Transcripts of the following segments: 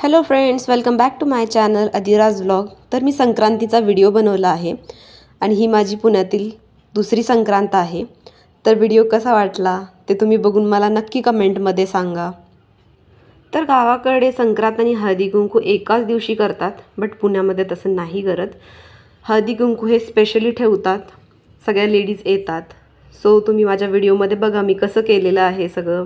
Hello friends, welcome back to my channel Adhiraj vlog. तर मी संक्रांतीचा video बनवला आहे आणि ही माझी पुण्यातील दुसरी संक्रांत आहे। तर व्हिडिओ कसा वाटला ते तुम्ही बघून मला नक्की कमेंटमध्ये सांगा। तर गावाकडे संक्रांत आणि हळदी कुंकू एकाच दिवशी करतात, बट पुण्यामध्ये तसं नाही करत। हळदी कुंकू हे स्पेशली ठेवतात, सगळ्या लेडीज येतात। सो तुम्ही माझ्या व्हिडिओमध्ये बघा मी कसं केलेलं आहे सगळं।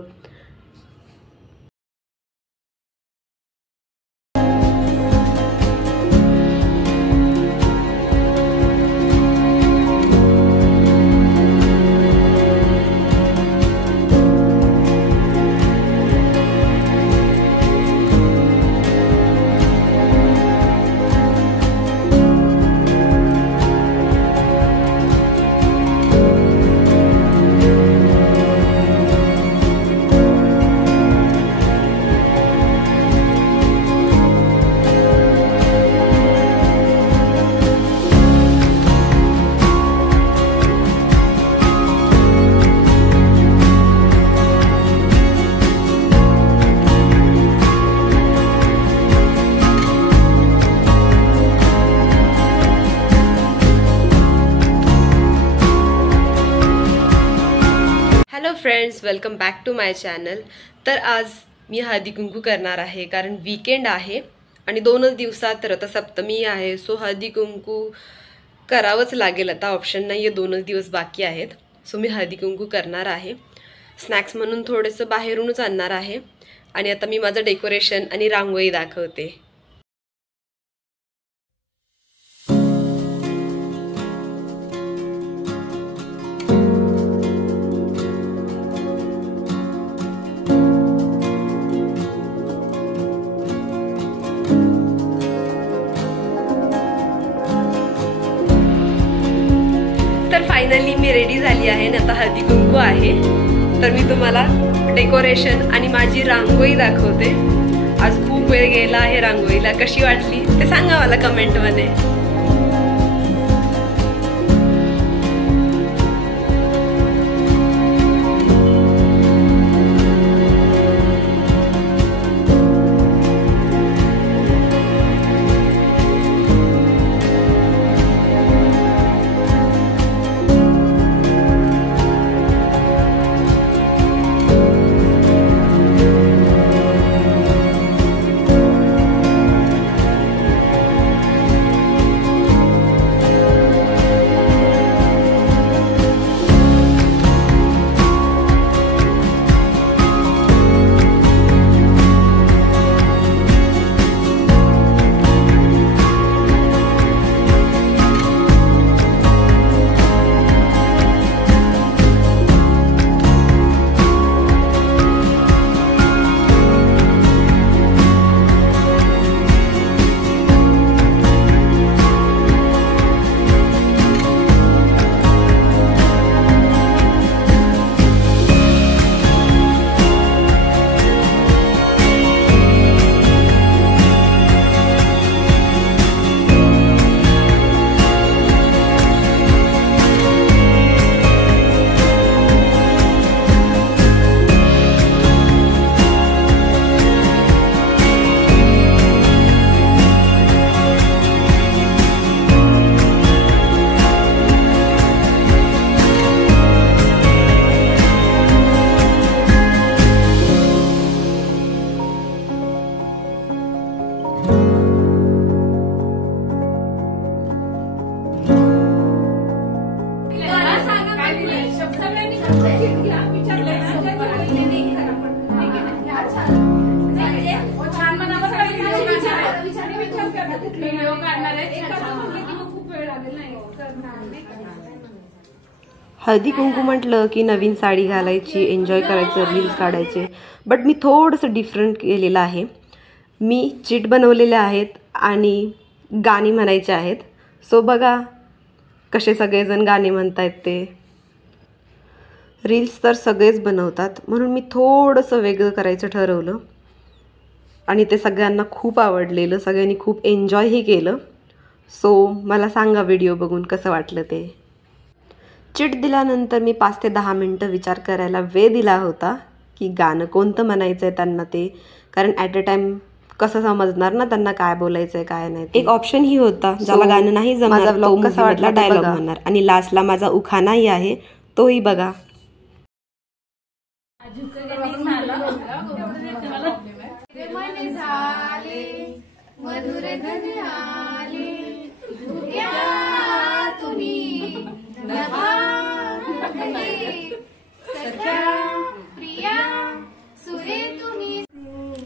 Hello friends, welcome back to my channel. तर आज मी हळदी कुंकू करणार आहे, कारण वीकेंड आहे आणि 2च दिवसात रथसप्तमी आहे। सो हळदी कुंकू करावंच लागेल, आता ऑप्शन नाही आहे, 2च दिवस बाकी आहेत। सो मी हळदी कुंकू करणार आहे। स्नॅक्स म्हणून थोडंसं बाहेरूनच आणणार आहे आणि आता मी माझं डेकोरेशन आणि रांगोळी दाखवते। तर फायनली मी रेडी झाली आहे आणि आता हळदी कुंकू आहे। तर मी तुम्हाला डेकोरेशन आणि माझी रांगोळी दाखवते। आज खूप वेळ गेला आहे रांगोळीला, कशी वाटली ते सांगा मला कमेंटमध्ये। हळदी कुंकू म्हटलं की नवीन साडी घालायची, एन्जॉय करायचं, रील्स काढायचे। बट मी थोडंसं डिफरंट केलेलं आहे। मी चिट बनवलेले आहेत आणि गाणी म्हणायचे आहेत। सो बघा कसे सगळेजण गाणे म्हणतायत ते। रील्स तर सगळेच बनवतात, म्हणून मी थोडंसं वेगळं करायचं ठरवलं आणि ते सगळ्यांना खूप आवडलेलं, सगळ्यांनी खूप एन्जॉयही केलं। सो मला सांगा व्हिडिओ बघून कसं वाटलं ते। चिट दिल्यानंतर मी 5 ते 10 मिनटं विचार करायला वेळ दिला होता की गाणं कोणतं म्हणायचं आहे त्यांना ते, कारण ॲट अ टाईम कसं समजणार ना त्यांना काय बोलायचंय काय नाही. एक ऑप्शन ही होता ज्याला गाणं नाही जमणार, माझा व्लॉग कसा वाटला डायलॉग म्हणणार. आणि लास्टला माझा उखाणाही आहे, तोही बघा.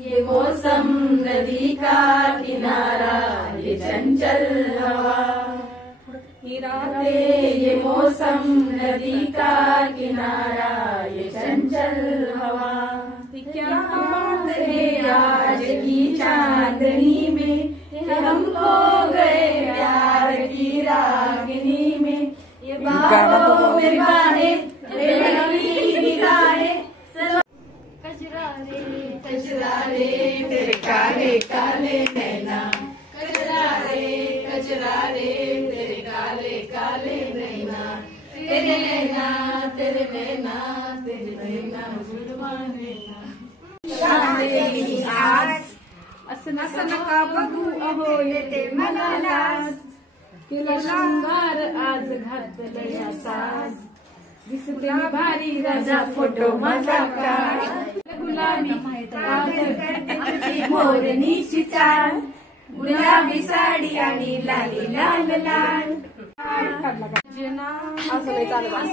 ये मौसम नदी का किनारा, ये चंचल हवा, ये मौसम नदी का किनारा, ये चंचल हवा, क्या बात है आज की चांदनी में, हम खो गए प्यार की रागिनी में, ये बाहों में बाहें लगी निगाहें, कजरा रे तेरे काले काले नैना, कजरा रे तेरे काले काले नैना, तेरे नैना तेरे नैना तेरे नैना जुलवा नैना. असं नका बघू अहो येते मला लाज, केला शृंगार आज घातलया साज, दिसते मी भारी राजा फोटो माझा काढ, गुलाबी मोरणीची चाल, गुलाबी साडी आणि लाली लाल लाल,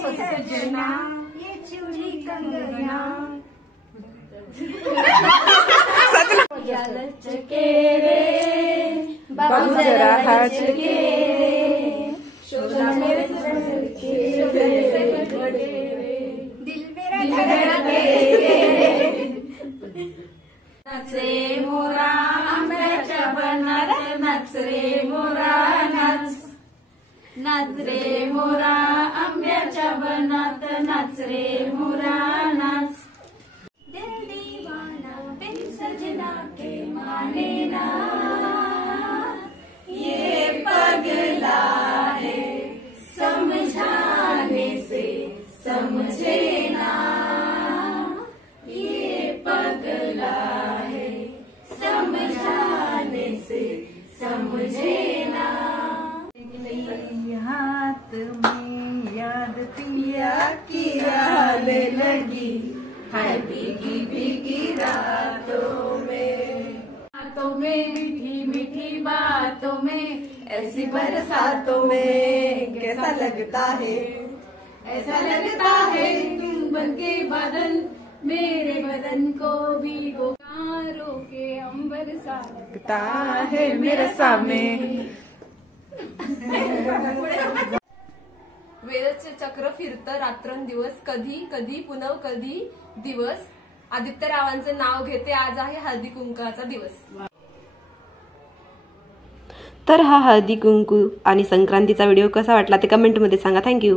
सजना ये चूड़ी कंगना, लचके रे बाबू जरा हचके रे, शोभा मेरे दिल मेरा धड़के रे, नाच रे मोरा आंब्याच्या बनात, नाच रे मोरा नाच, नाच रे मोरा आंब्याच्या बनात, नाच रे मोरा नाच, दिल दीवाना बिन सजना के माने ना, ये पगला है समझाने से समझे ना, ये पगला है समझाने से समझे ना, हाथ में याद पिया की आने लगी, हाय भीगी भीगी रातों में, रातों में मीठी मीठी बातों में, ऐसी बरसातों में कैसा लगता है, ऐसा लगता है तुम बनके बदन, मेरे बदन को भिगो तारों के अंबर सा लगता है मेरे सामने. वेळेचे चक्र फिरतं रात्रंदिवस, कधी कधी पुनव कधी दिवस, आदित्य रावांचे नाव घेते, आज आहे हळदी कुंकाचा दिवस. तर हा हळदी कुंकू आणि संक्रांतीचा व्हिडिओ कसा वाटला ते कमेंटमध्ये सांगा. थँक्यू.